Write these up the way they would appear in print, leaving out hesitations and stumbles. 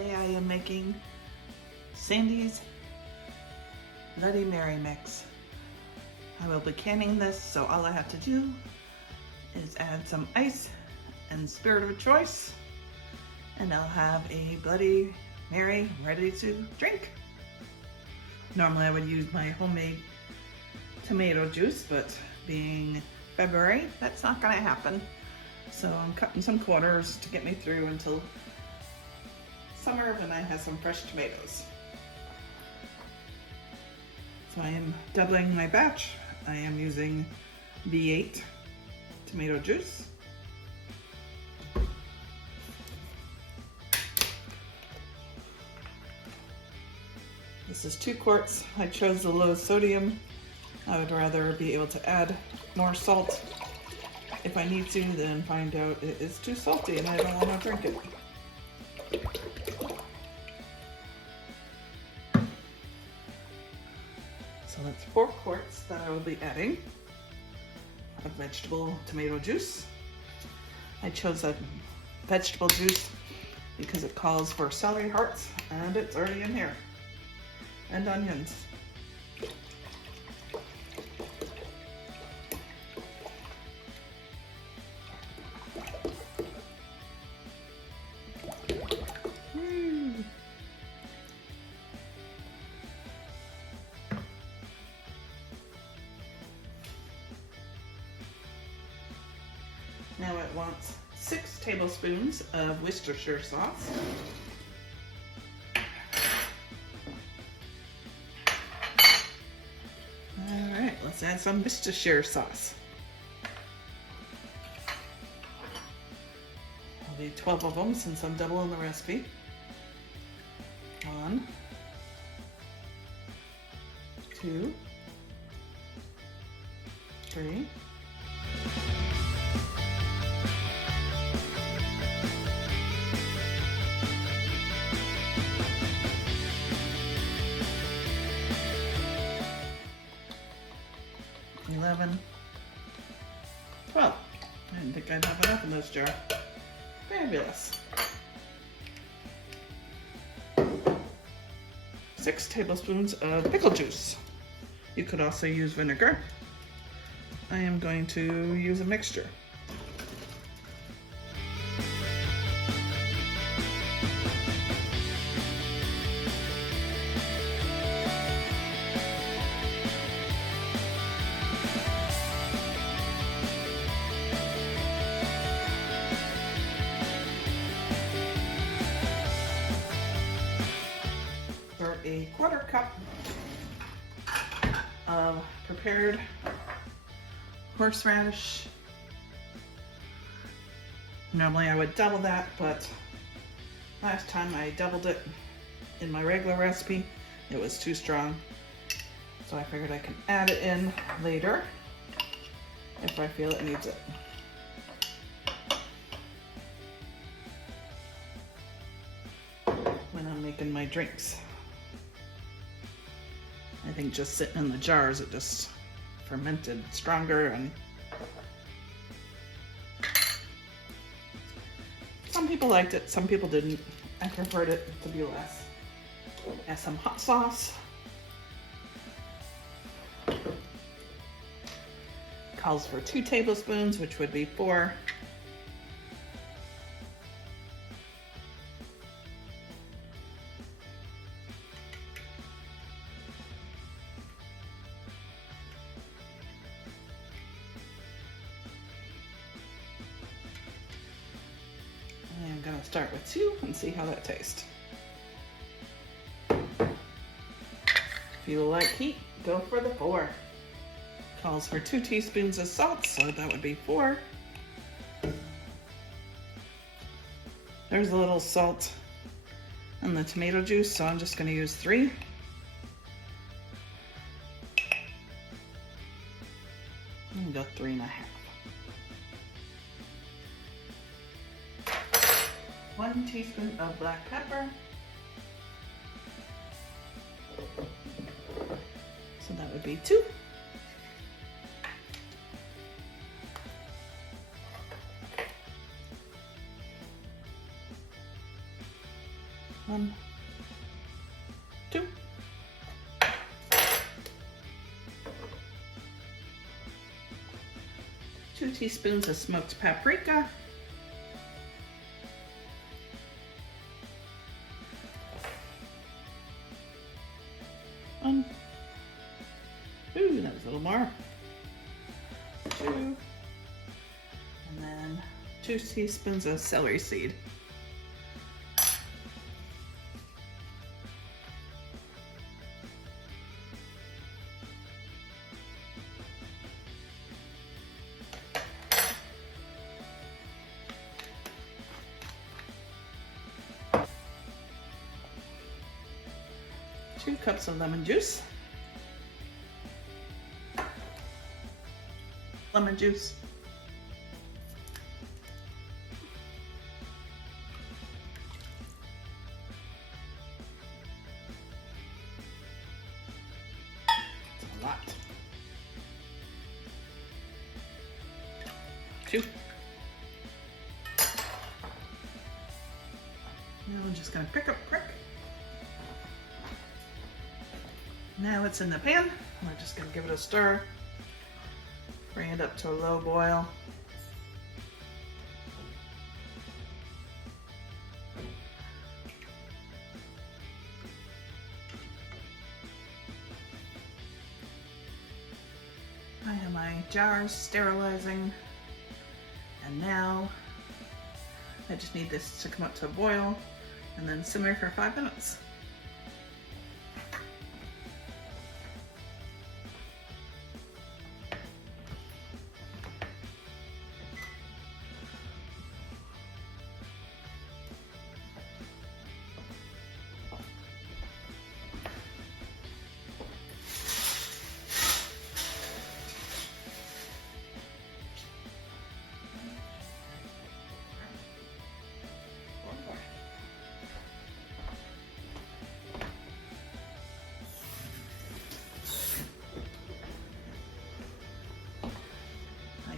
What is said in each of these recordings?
Today I am making Sandy's Bloody Mary mix. I will be canning this, so all I have to do is add some ice and spirit of choice, and I'll have a Bloody Mary ready to drink. Normally I would use my homemade tomato juice, but being February, that's not gonna happen. So I'm cutting some corners to get me through until summer when I have some fresh tomatoes. So I am doubling my batch. I am using V8 tomato juice. This is 2 quarts. I chose the low sodium. I would rather be able to add more salt if I need to than find out it is too salty and I don't want to drink it. So that's 4 quarts that I will be adding of vegetable tomato juice. I chose that vegetable juice because it calls for celery hearts, and it's already in here, and onions. Now it wants 6 tablespoons of Worcestershire sauce. All right, let's add some Worcestershire sauce. I'll do 12 of them since I'm doubling the recipe. 1, 2, 3. 11, 12. I didn't think I'd have enough in this jar. Fabulous. 6 tablespoons of pickle juice. You could also use vinegar. I am going to use a mixture. For a 1/4 cup of prepared horseradish. Normally I would double that, but last time I doubled it in my regular recipe, it was too strong. So I figured I can add it in later if I feel it needs it. When I'm making my drinks. I think just sitting in the jars, it just fermented stronger, and some people liked it, some people didn't. I preferred it to be less. Add some hot sauce. Calls for 2 tablespoons, which would be 4. I'm gonna start with 2 and see how that tastes. If you like heat, go for the 4. Calls for 2 teaspoons of salt, so that would be 4. There's a little salt in the tomato juice, so I'm just gonna use 3. I'm gonna go 3.5. 1 teaspoon of black pepper. So that would be 2. 1 2 teaspoons of smoked paprika. Ooh, that was a little more. 2. And then 2 teaspoons of celery seed. Two cups of lemon juice. Lemon juice. It's a lot. 2. Now I'm just gonna pick up quick. Now it's in the pan. We're just gonna give it a stir. Bring it up to a low boil. I have my jars sterilizing, and now I just need this to come up to a boil and then simmer for 5 minutes.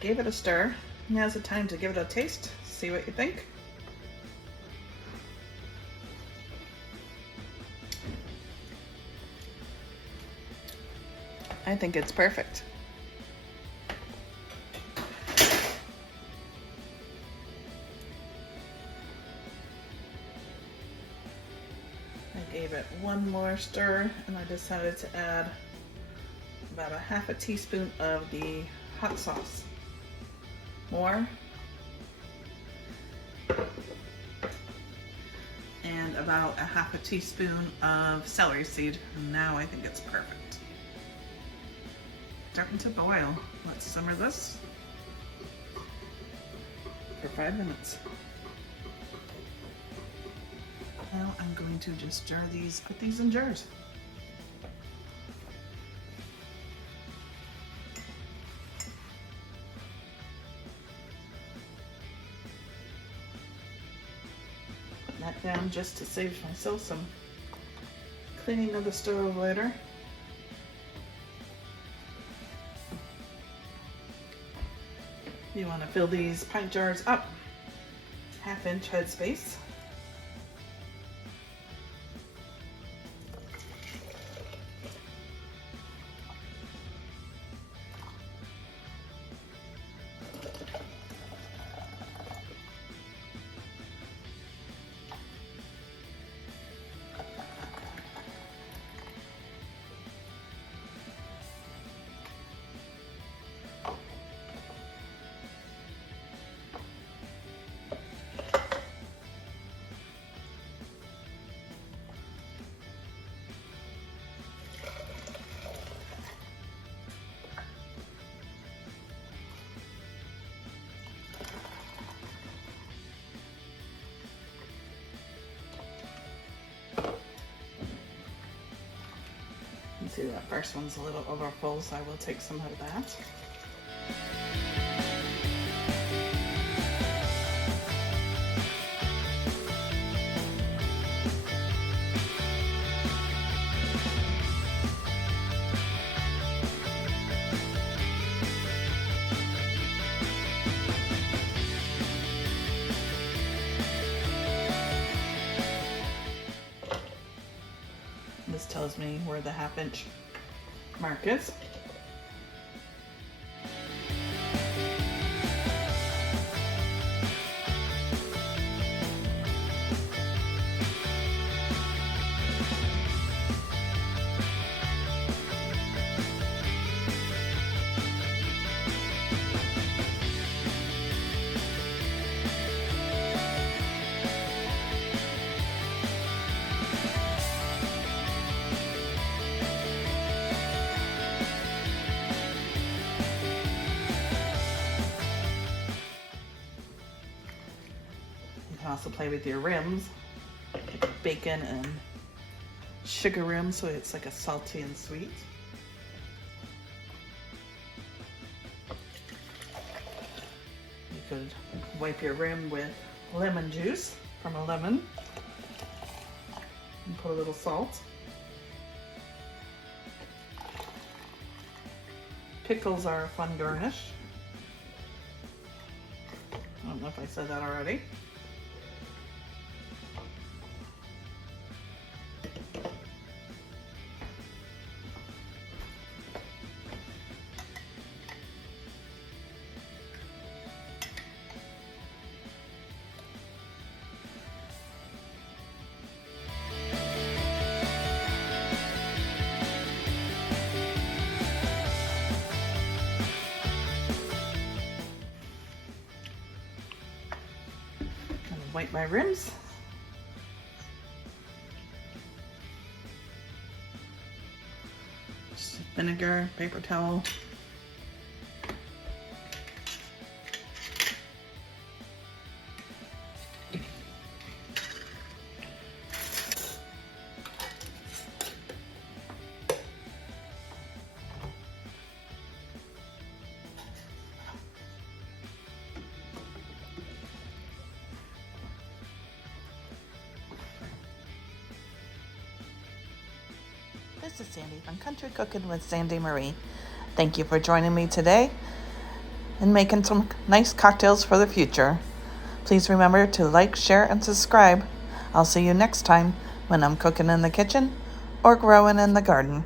Gave it a stir. Now's the time to give it a taste. See what you think. I think it's perfect. I gave it one more stir and I decided to add about a half a teaspoon of the hot sauce. More. And about a half a teaspoon of celery seed. And now I think it's perfect. Starting to boil. Let's simmer this for 5 minutes. Now I'm going to just jar these, put these in jars. That down just to save myself some cleaning of the stove later. You want to fill these pint jars up, 1/2 inch headspace. See, that first one's a little over full, so I will take some out of that. This tells me where the 1/2 inch mark is. can also play with your rims, like bacon and sugar rim, so it's like a salty and sweet. You could wipe your rim with lemon juice from a lemon and put a little salt. Pickles are a fun garnish. I don't know if I said that already. Wipe my rims. Just vinegar, paper towel. This is Sandy from Country Cooking with Sandy Marie. Thank you for joining me today and making some nice cocktails for the future. Please remember to like, share, and subscribe. I'll see you next time when I'm cooking in the kitchen or growing in the garden.